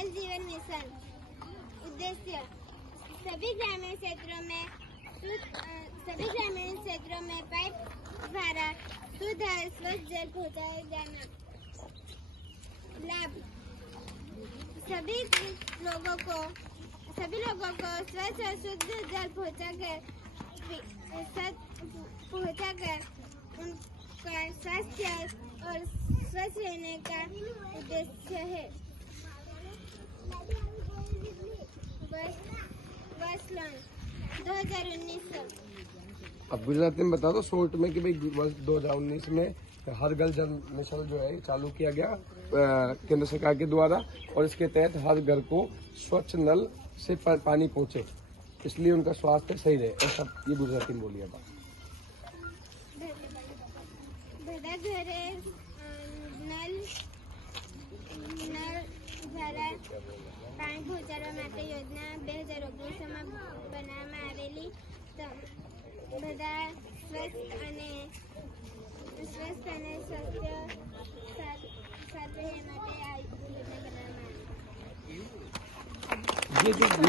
जल जीवन मिशन उद्देश्य सभी ग्रामीण क्षेत्रों में पाइप द्वारा शुद्ध और स्वच्छ जल पहुँचाया जाना। लाभ सभी लोगों को स्वच्छ और शुद्ध जल पहुँचाकर उनका स्वास्थ्य और स्वस्थ रहने का उद्देश्य है। वर्ष 2019। अब गुजराती में बता दो शॉर्ट में कि भाई वर्ष 2019 में हर घर जल मिशन जो है चालू किया गया केंद्र सरकार के द्वारा, और इसके तहत हर घर को स्वच्छ नल से पानी पहुंचे, इसलिए उनका स्वास्थ्य सही रहे। और सब ये गुजराती में बोलिए बात। બધા ઘરે નળ દ્વારા પાણી પહોંચાડવા માટે યોજના 2019માં બનાવવામાં આવેલી. બધા સ્વસ્થ અને સ્વાસ્થ્ય સાથે માટે આ યોજના બનાવવામાં આવી.